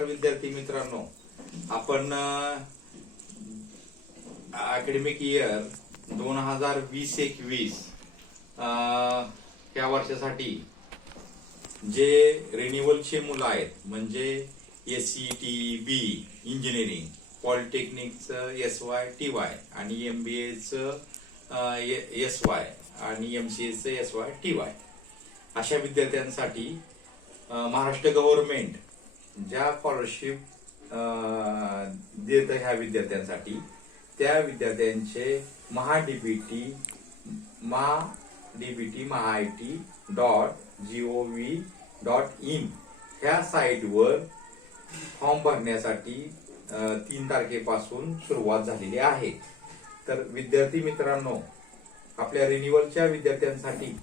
नमस्कार विद्यार्थी मित्रांनो, आपण अकॅडमिक इयर 2020-21 या वर्षासाठी जे रिन्युअलचे मुलं आहेत म्हणजे SCET बी इंजिनिअरिंग, पॉलिटेक्निकचं SY-TY आणि MBAचं SY आणि MCAचं SY-TY अशा विद्यार्थ्यांसाठी महाराष्ट्र गव्हर्नमेंट ज्या स्कॉलरशिप देत ह्या विद्यार्थ्यांसाठी त्या विद्यार्थ्यांचे महाडीबीटी MAIT.gov.in ह्या साईटवर फॉर्म भरण्यासाठी 3 तारखेपासून सुरुवात झालेली आहे. तर विद्यार्थी मित्रांनो, आपल्या रिन्युअलच्या विद्यार्थ्यांसाठी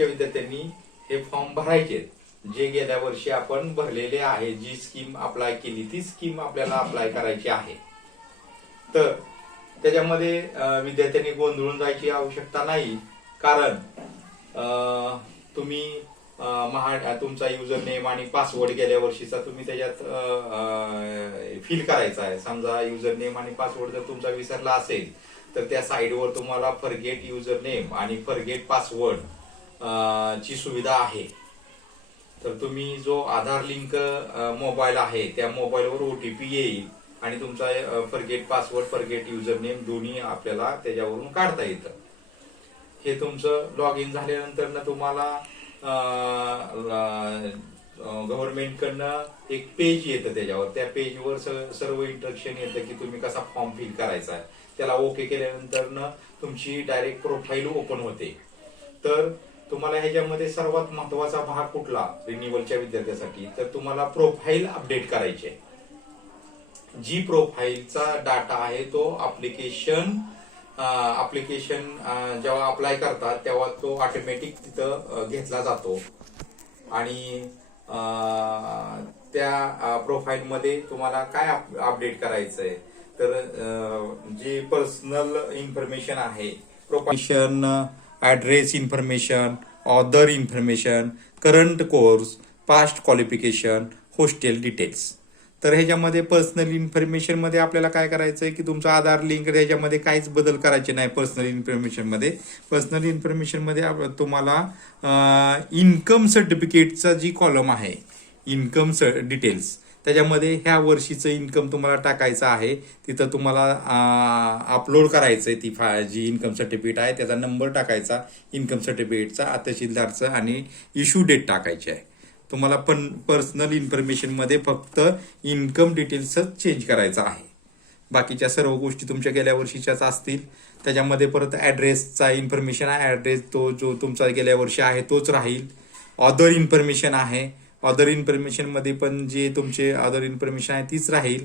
विद्यार्थ्यांनी हे फॉर्म भरायचे जे गेल्या वर्षी आपण भरलेले आहे. जी स्कीम अप्लाय केली ती स्कीम आपल्याला अप्लाय करायची आहे. तर त्याच्यामध्ये विद्यार्थ्यांनी गोंधळून जायची आवश्यकता नाही, कारण तुम्ही तुमचा युजर नेम आणि पासवर्ड गेल्या वर्षीचा तुम्ही त्याच्यात फिल करायचा आहे. समजा युजर नेम आणि पासवर्ड जर तुमचा विसरला असेल तर त्या साईडवर तुम्हाला फॉरगेट युजर नेम आणि फॉरगेट पासवर्ड ची सुविधा आहे. तर तुम्ही जो आधार लिंक मोबाईल आहे त्या मोबाईलवर OTP येईल आणि तुमचा forget password, forget user name दोन्ही आपल्याला त्याच्यावरून काढता येतं. हे तुमचं लॉग इन झाल्यानंतर ना तुम्हाला गव्हर्नमेंट कडनं एक पेज येतं. त्याच्यावर त्या पेजवर सर्व इंस्ट्रक्शन येतं की तुम्ही कसा फॉर्म फिल करायचा आहे. त्याला ओके केल्यानंतर ना तुमची डायरेक्ट प्रोफाईल ओपन होते. तर तुम्हाला ह्याच्यामध्ये सर्वात महत्वाचा भाग कुठला रिन्युअलच्या विद्यार्थ्यांसाठी, तर तुम्हाला प्रोफाईल अपडेट करायची आहे. जी प्रोफाईलचा डाटा आहे तो ऍप्लिकेशन जेव्हा अप्लाय करतात तेव्हा तो ऑटोमॅटिक तिथं घेतला जातो आणि त्या प्रोफाईल मध्ये तुम्हाला काय अपडेट करायचंय, तर जी पर्सनल इन्फॉर्मेशन आहे, profession, address information, other information, current course, past qualification, hostel details. तर ह्याच्यामध्ये पर्सनल इन्फॉर्मेशन मध्ये आपल्याला काय करायचंय की तुमचा आधार लिंक, ह्याच्यामध्ये काहीच बदल करायचे नाही. पर्सनल इन्फॉर्मेशन मध्ये तुम्हाला इन्कम सर्टिफिकेटचा जी कॉलम आहे, इन्कम डिटेल्स, त्याच्यामध्ये ह्या वर्षीचं इन्कम तुम्हाला टाकायचं आहे. तिथं तुम्हाला अपलोड करायचंय ती जी इन्कम सर्टिफिकेट आहे त्याचा नंबर टाकायचा, इन्कम सर्टिफिकेटचा, तहसीलदारचं आणि इश्यू डेट टाकायची आहे. तुम्हाला पण पर्सनल इन्फॉर्मेशन मध्ये फक्त इन्कम डिटेल्सच चेंज करायचं आहे. बाकीच्या सर्व गोष्टी तुमच्या गेल्या वर्षीच्याच असतील. त्याच्यामध्ये परत ऍड्रेसचा इन्फॉर्मेशन आहे, ऍड्रेस तो जो तुमचा गेल्या वर्षी आहे तोच राहील. ऑदर इन्फॉर्मेशन आहे, ऑदर इन्फॉर्मेशन मध्ये पण जे तुमचे ऑदर इन्फॉर्मेशन आहे तीच राहील.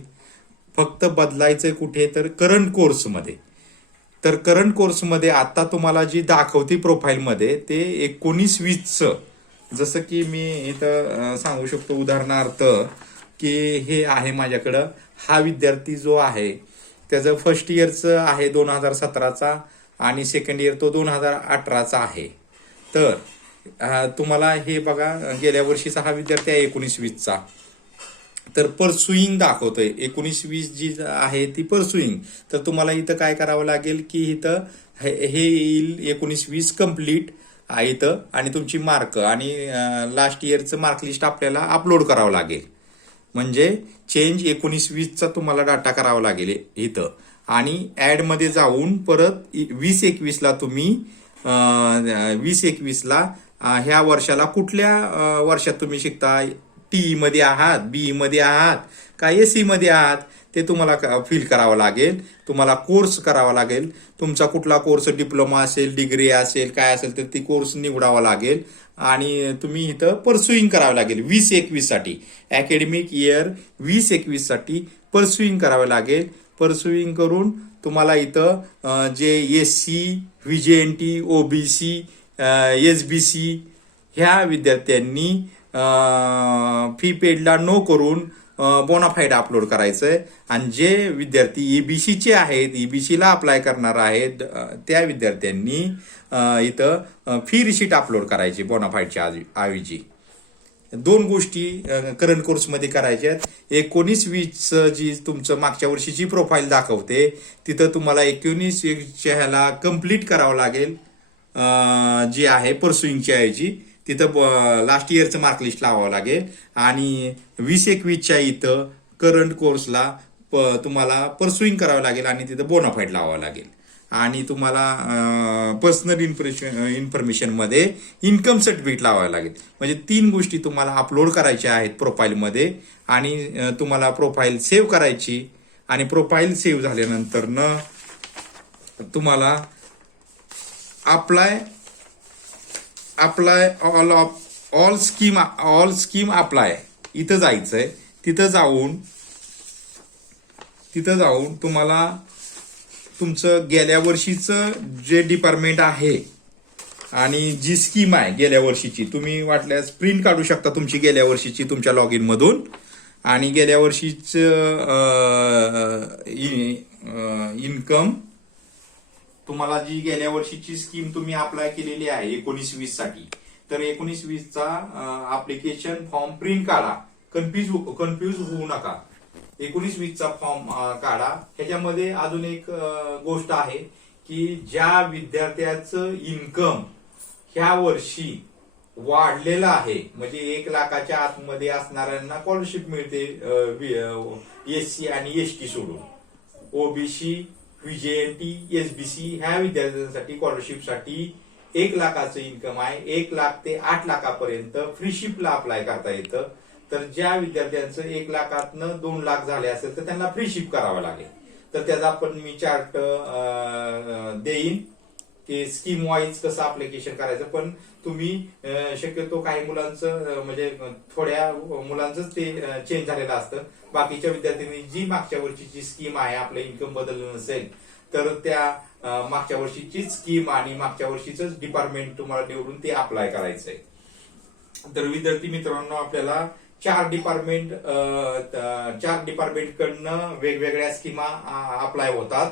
फक्त बदलायचंय कुठे, तर करंट कोर्समध्ये. तर करंट कोर्समध्ये आता तुम्हाला जी दाखवते प्रोफाईल मध्ये ते 19-20चं, जसं की मी इथं सांगू शकतो उदाहरणार्थ की हे आहे माझ्याकडं. हा विद्यार्थी जो आहे त्याचं फर्स्ट इयरचं आहे 2017चा आणि सेकंड इयर तो 2018चा आहे. तर तुम्हाला हे बघा, गेल्या वर्षीचा हा विद्यार्थी आहे 19-20चा. तर परसुईंग दाखवतोय 19-20 जी आहे ती परसुईंग. तर तुम्हाला इथं काय करावं लागेल की इथं हे येईल 19-20 कम्प्लीट इथं आणि तुमची मार्क आणि लास्ट इयरचं मार्क लिस्ट आपल्याला अपलोड करावं लागेल. म्हणजे चेंज 19-20चा तुम्हाला डाटा करावा लागेल इथं आणि ऍड मध्ये जाऊन परत 20-21ला तुम्ही 20-21ला ह्या वर्षाला कुठल्या वर्षात तुम्ही शिकता, TE मध्ये आहात, BE मध्ये आहात का SE मध्ये आहात ते तुम्हाला फिल करावं लागेल. तुम्हाला कोर्स करावा लागेल. तुमचा कुठला कोर्स, डिप्लोमा असेल, डिग्री असेल, काय असेल तर ती कोर्स निवडावा लागेल आणि तुम्ही इथं परसुईंग करावं लागेल. 20-21 साठी, अकॅडमिक इयर 20-21 परसुईंग करावं लागेल. परसुईंग करून तुम्हाला इथं जे SC, VJNT, OBC, SBC ह्या विद्यार्थ्यांनी फी पेडला नो करून बोनाफाईड अपलोड करायचंय आणि जे विद्यार्थी EBCचे आहेत, EBCला अप्लाय करणार आहेत त्या विद्यार्थ्यांनी इथं फी रिसीट अपलोड करायची बोनाफाईडच्या ऐवजी. दोन गोष्टी करंट कोर्समध्ये करायच्या आहेत. 19-20 जी तुमचं मागच्या वर्षीची प्रोफाईल दाखवते तिथं तुम्हाला 19-20च्या ह्याला कम्प्लीट करावं लागेल. जी आहे परसुईंगच्या ऐवजी तिथं लास्ट इयरचं मार्कलिस्ट लावावं लागेल आणि 20-21च्या इथं करंट कोर्सला तुम्हाला परसुईंग करावं लागेल आणि तिथं बोनाफाईड लावावं लागेल. आणि तुम्हाला पर्सनल इन्फॉर्मेशनमध्ये इन्कम सर्टिफिकेट लावावं लागेल. म्हणजे 3 गोष्टी तुम्हाला अपलोड करायच्या आहेत प्रोफाईलमध्ये आणि तुम्हाला प्रोफाईल सेव्ह करायची आणि प्रोफाईल सेव्ह झाल्यानंतर तुम्हाला अप्लाय ऑल स्कीम अप्लाय इथं जायचंय. तिथं जाऊन तुम्हाला तुमचं गेल्या वर्षीचं जे डिपार्टमेंट आहे आणि जी स्कीम आहे गेल्या वर्षीची तुम्ही वाटल्यास प्रिंट काढू शकता तुमची गेल्या वर्षीची तुमच्या लॉग इन मधून. आणि गेल्या वर्षीचं इन्कम तुम्हाला जी गेल्या वर्षीची स्कीम तुम्ही अप्लाय केलेली आहे 19-20 साठी, तर 19-20चा ऍप्लिकेशन फॉर्म प्रिंट काढा. कन्फ्यूज होऊ नका. 19-20चा फॉर्म काढा. ह्याच्यामध्ये अजून एक गोष्ट आहे की ज्या विद्यार्थ्याचं इन्कम ह्या वर्षी वाढलेलं आहे म्हणजे 1 लाखाच्या आतमध्ये असणाऱ्यांना स्कॉलरशिप मिळते. SC आणि ST सोडून OBC, VJNT, SBC ह्या विद्यार्थ्यांसाठी स्कॉलरशिपसाठी 1 लाखाचं इन्कम आहे. 1 लाख ते 8 लाखापर्यंत फ्रीशिपला अप्लाय करता येतं. तर ज्या विद्यार्थ्यांचं 1 लाखातनं 2 लाख झाले असेल तर त्यांना फ्रीशिप करावं लागेल. तर त्याचा पण मी चार्ट देईन की स्कीम वाईज कसं अप्लिकेशन करायचं. पण तुम्ही शक्यतो काही मुलांचं म्हणजे थोड्या मुलांचं ते चेंज झालेलं असतं. बाकीच्या विद्यार्थ्यांनी जी मागच्या वर्षीची स्कीम आहे आपलं इन्कम बदललं नसेल तर त्या मागच्या वर्षीची स्कीम आणि मागच्या वर्षीच डिपार्टमेंट तुम्हाला निवडून ते अप्लाय करायचंय. तर विद्यार्थी मित्रांनो आपल्याला 4 डिपार्टमेंट कडनं वेगवेगळ्या स्कीमा अप्लाय होतात.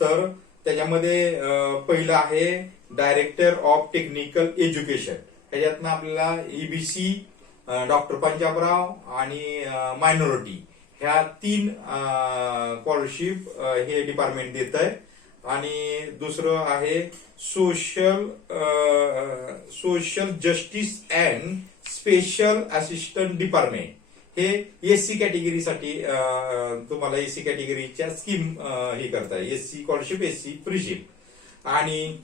तर त्याच्यामध्ये पहिलं आहे डायरेक्टर ऑफ टेक्निकल एज्युकेशन. ह्याच्यातनं आपल्याला EBC, डॉक्टर पंजाबराव आणि मायनॉरिटी ह्या 3 स्कॉलरशिप हे डिपार्टमेंट देत आहे. आणि दुसरं आहे social justice and special assistant department. हे SC कॅटेगरीसाठी तुम्हाला SC कॅटेगरीच्या स्कीम हे करताय. SC scholarship, SC freeship. आणि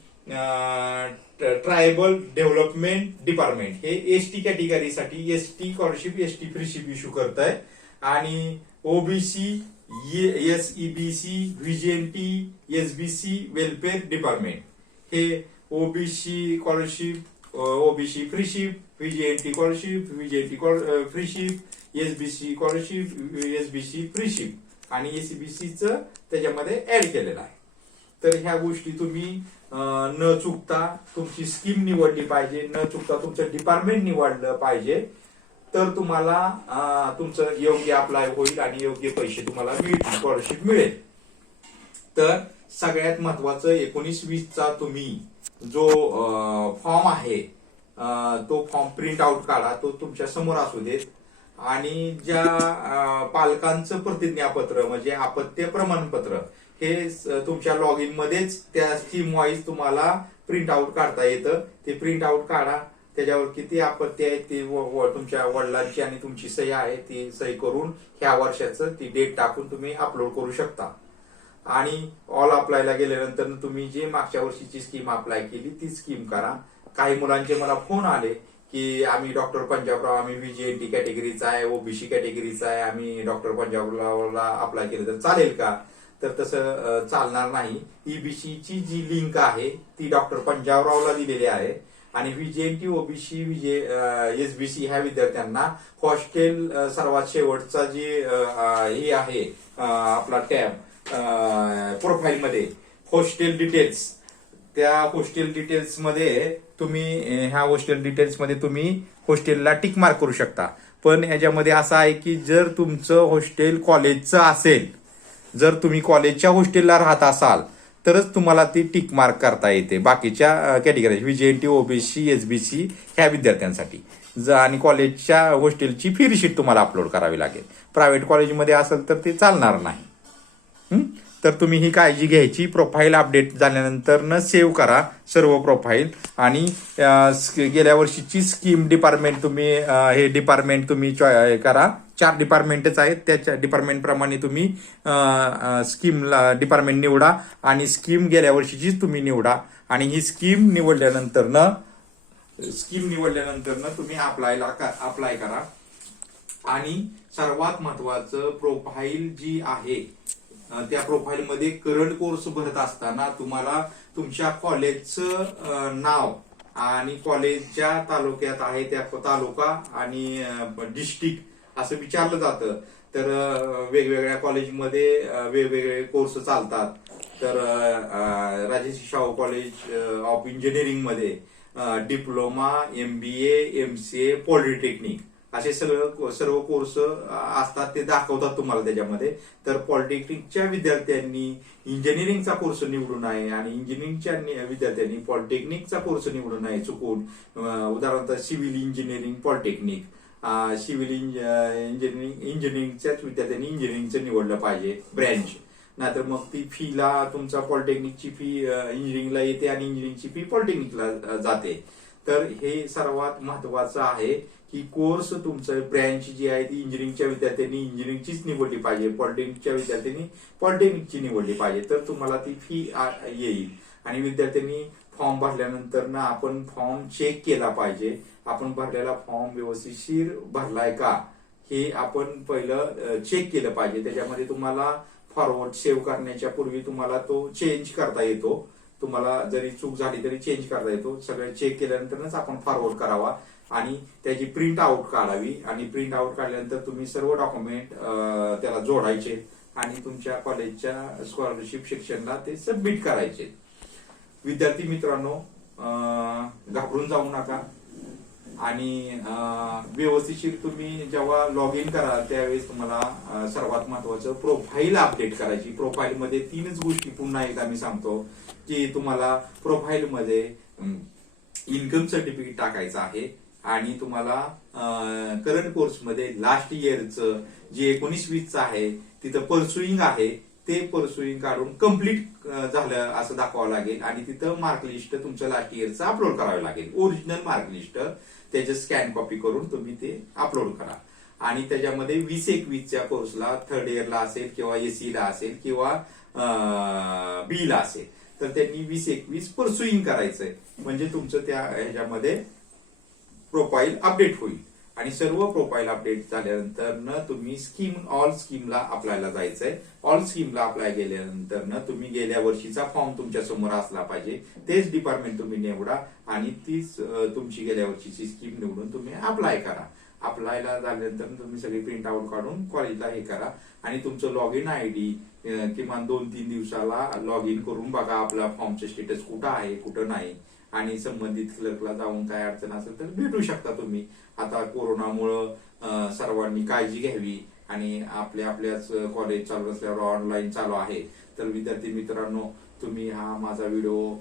ट्रायबल डेव्हलपमेंट डिपार्टमेंट हे ST कॅटेगरीसाठी ST scholarship, ST freeship issue करताय. आणि OBC, SEBC, VJNT, SBC welfare department हे OBC scholarship, OBC freeship, VJNT scholarship, VJNT freeship, SBC scholarship, SBC freeship आणि SEBCचं त्याच्यामध्ये add केलेलं आहे. तर ह्या गोष्टी तुम्ही न चुकता तुमची स्कीम निवडली पाहिजे, न चुकता तुमचं डिपार्टमेंट निवडलं पाहिजे. तर तुम्हाला तुमचं योग्य अप्लाय होईल आणि योग्य पैसे तुम्हाला मिळतील, स्कॉलरशिप मिळेल. तर सगळ्यात महत्वाचं 19-20चा तुम्ही जो फॉर्म आहे तो फॉर्म प्रिंट आउट काढा. तो तुमच्या समोर असू देत. आणि ज्या पालकांचं प्रतिज्ञापत्र म्हणजे अपत्य प्रमाणपत्र हे तुमच्या लॉग इन मध्येच त्या स्कीम वाईज तुम्हाला प्रिंट आउट काढता येतं. ते प्रिंट आउट काढा. त्याच्यावर किती अपत्य आहे ते तुमच्या वडिलांची आणि तुमची सही आहे ती सही करून ह्या वर्षाचं ती डेट टाकून तुम्ही अपलोड करू शकता. आणि ऑल अप्लायला गेल्यानंतर तुम्ही जे मागच्या वर्षीची स्कीम अप्लाय केली ती स्कीम करा. काही मुलांचे मला फोन आले की आम्ही डॉक्टर पंजाबराव, आम्ही VJNT कॅटेगरीचा आहे, OBC कॅटेगरीचा आहे, आम्ही डॉक्टर पंजाबरावला अप्लाय केलं तर चालेल का? तर तसं चालणार नाही. EBCची जी लिंक आहे ती डॉक्टर पंजाबरावला दिलेली आहे. आणि VJNT, OBC, SBC ह्या विद्यार्थ्यांना हॉस्टेल सर्वात शेवटचा जे हे आहे आपला टॅब प्रोफाईल मध्ये हॉस्टेल डिटेल्स, त्या हॉस्टेल डिटेल्स मध्ये तुम्ही ह्या हॉस्टेल डिटेल्स मध्ये तुम्ही हॉस्टेलला टिक मार्क करू शकता. पण ह्याच्यामध्ये असं आहे की जर तुमचं हॉस्टेल कॉलेजचं असेल, जर तुम्ही कॉलेजच्या हॉस्टेलला राहत असाल तरच तुम्हाला ती टिक मार्क करता येते बाकीच्या कॅटेगरी VJNT, OBC, SBC ह्या विद्यार्थ्यांसाठी. आणि कॉलेजच्या हॉस्टेलची फी रिशीट तुम्हाला अपलोड करावी लागेल. प्रायव्हेट कॉलेजमध्ये असेल तर ते चालणार नाही. तर तुम्ही ही काळजी घ्यायची. प्रोफाईल अपडेट झाल्यानंतर न सेव्ह करा सर्व प्रोफाईल. आणि गेल्या वर्षीची स्कीम डिपार्टमेंट तुम्ही हे डिपार्टमेंट तुम्ही करा. 4 डिपार्टमेंटच आहेत, त्याच्या डिपार्टमेंट प्रमाणे तुम्ही स्कीमला डिपार्टमेंट निवडा आणि स्कीम गेल्या वर्षीचीच तुम्ही निवडा. आणि ही स्कीम निवडल्यानंतर तुम्ही अप्लाय करा. आणि सर्वात महत्वाचं, प्रोफाईल जी आहे त्या प्रोफाईल मध्ये करंट कोर्स भरत असताना तुम्हाला तुमच्या कॉलेजचं नाव आणि कॉलेजच्या तालुक्यात आहे त्या तालुका आणि डिस्ट्रिक्ट असं विचारलं जातं. तर वेगवेगळ्या कॉलेजमध्ये वेगवेगळे कोर्स चालतात. तर Rajarshi Shahu college of engineering मध्ये डिप्लोमा, MBA, MCA, पॉलिटेक्निक असे सर्व कोर्स असतात, ते दाखवतात तुम्हाला त्याच्यामध्ये. तर पॉलिटेक्निकच्या विद्यार्थ्यांनी इंजिनिअरिंगचा कोर्स निवडू नये आणि इंजिनिअरिंगच्या विद्यार्थ्यांनी पॉलिटेक्निकचा कोर्स निवडू नये चुकून. उदाहरणार्थ सिव्हिल इंजिनिअरिंग पॉलिटेक्निक, सिव्हिल इंजिनिअरिंगच्याच विद्यार्थ्यांनी इंजिनिअरिंगचं निवडलं पाहिजे ब्रँच. नाहीतर मग ती फीला तुमचा पॉलिटेक्निकची फी इंजिनिअरिंगला येते आणि इंजिनिअरिंगची फी पॉलिटेक्निकला जाते. तर हे सर्वात महत्वाचं आहे की कोर्स तुमचं ब्रँच जी आहे ती इंजिनिअरिंगच्या विद्यार्थ्यांनी इंजिनिअरिंगचीच निवडली पाहिजे, पॉलिटेक्निकच्या विद्यार्थ्यांनी पॉलिटेक्निकची निवडली पाहिजे. तर तुम्हाला ती फी येईल. आणि विद्यार्थ्यांनी फॉर्म भरल्यानंतर ना आपण फॉर्म चेक केला पाहिजे. आपण भरलेला फॉर्म व्यवस्थितशीर भरलाय का हे आपण पहिलं चेक केलं पाहिजे. त्याच्यामध्ये तुम्हाला फॉरवर्ड सेव्ह करण्याच्या पूर्वी तुम्हाला तो चेंज करता येतो. तुम्हाला जरी चूक झाली तरी चेंज करता येतो. सगळं चेक केल्यानंतरच आपण फॉरवर्ड करावा आणि त्याची प्रिंट आउट काढावी. आणि प्रिंट आउट काढल्यानंतर तुम्ही सर्व डॉक्युमेंट त्याला जोडायचे आणि तुमच्या कॉलेजच्या स्कॉलरशिप सेक्शनला ते सबमिट करायचे. विद्यार्थी मित्रांनो, घाबरून जाऊ नका आणि व्यवस्थितशीर तुम्ही जेव्हा लॉग इन कराल त्यावेळेस तुम्हाला सर्वात महत्वाचं प्रोफाईल अपडेट करायची. प्रोफाईल मध्ये 3च गोष्टी पुन्हा एकदा मी सांगतो की तुम्हाला प्रोफाईल मध्ये इन्कम सर्टिफिकेट टाकायचं आहे आणि तुम्हाला करंट कोर्स मध्ये लास्ट इयरचं जे 19-20 आहे तिथं परसुईंग आहे ते परसुईंग काढून कम्प्लीट झालं असं दाखवावं लागेल. आणि तिथं मार्कलिस्ट तुमचं लास्ट इयरचं अपलोड करावं लागेल. ओरिजिनल मार्कलिस्ट त्याचे स्कॅन कॉपी करून तुम्ही ते अपलोड करा. आणि त्याच्यामध्ये 20-21च्या कोर्सला थर्ड इयरला असेल किंवा SE ला असेल किंवा B ला असेल तर त्यांनी 20-21 परसुईंग करायचंय. म्हणजे तुमचं त्या ह्याच्यामध्ये प्रोफाईल अपडेट होईल. आणि सर्व प्रोफाईल अपडेट झाल्यानंतर तुम्ही ऑल स्कीमला अप्लायला जायचंय. ऑल स्कीमला अप्लाय केल्यानंतर तुम्ही गेल्या वर्षीचा फॉर्म तुमच्या समोर असला पाहिजे. तेच डिपार्टमेंट तुम्ही निवडा आणि तीच तुमची गेल्या वर्षीची स्कीम निवडून तुम्ही अप्लाय करा. अप्लायला झाल्यानंतर तुम्ही सगळी प्रिंट आउट काढून कॉलेजला हे करा. आणि तुमचं लॉग इन ID किमान 2-3 दिवसाला लॉग इन करून बघा आपला फॉर्मचं स्टेटस कुठं आहे कुठं नाही. आणि संबंधित क्लर्कला जाऊन काय अडचण असेल तर भेटू शकता तुम्ही. आता कोरोनामुळं सर्वांनी काळजी घ्यावी आणि आपल्याच कॉलेज चालू असल्यावर ऑनलाईन चालू आहे. तर विद्यार्थी मित्रांनो, तुम्ही हा माझा व्हिडिओ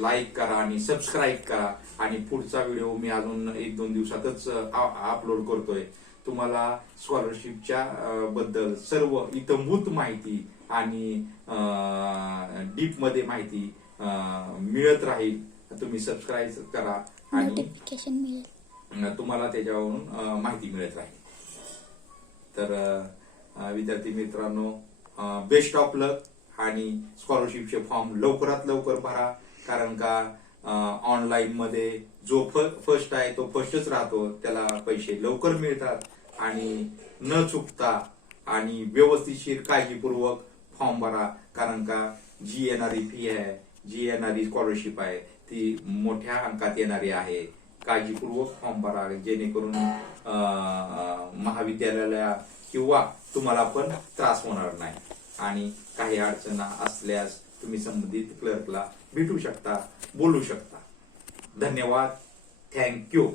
लाईक करा आणि सबस्क्राईब करा. आणि पुढचा व्हिडिओ मी अजून 1-2 दिवसातच अपलोड करतोय. तुम्हाला स्कॉलरशिपच्या बद्दल सर्व इतंभूत माहिती आणि डीप मध्ये माहिती मिळत राहील. तुम्ही सबस्क्राईब करा आणि नोटिफिकेशन मिळेल, तुम्हाला त्याच्यावरून माहिती मिळत राहील. तर विद्यार्थी मित्रांनो, बेस्ट ऑफ लक. आणि स्कॉलरशिपचे फॉर्म लवकरात लवकर भरा. कारण का ऑनलाईन मध्ये जो फर्स्ट आहे तो फर्स्टच राहतो. त्याला पैसे लवकर मिळतात. आणि न चुकता आणि व्यवस्थितशीर काळजीपूर्वक फॉर्म भरा. कारण का जी येणारी फी आहे, जी येणारी स्कॉलरशिप आहे ती मोठ्या अंकात येणारी आहे. काळजीपूर्वक फॉर्म भरा जेणेकरून महाविद्यालयाला किंवा तुम्हाला पण त्रास होणार नाही. आणि काही अडचण असल्यास तुम्ही संबंधित क्लर्कला भेटू शकता, बोलू शकता. धन्यवाद. थँक्यू.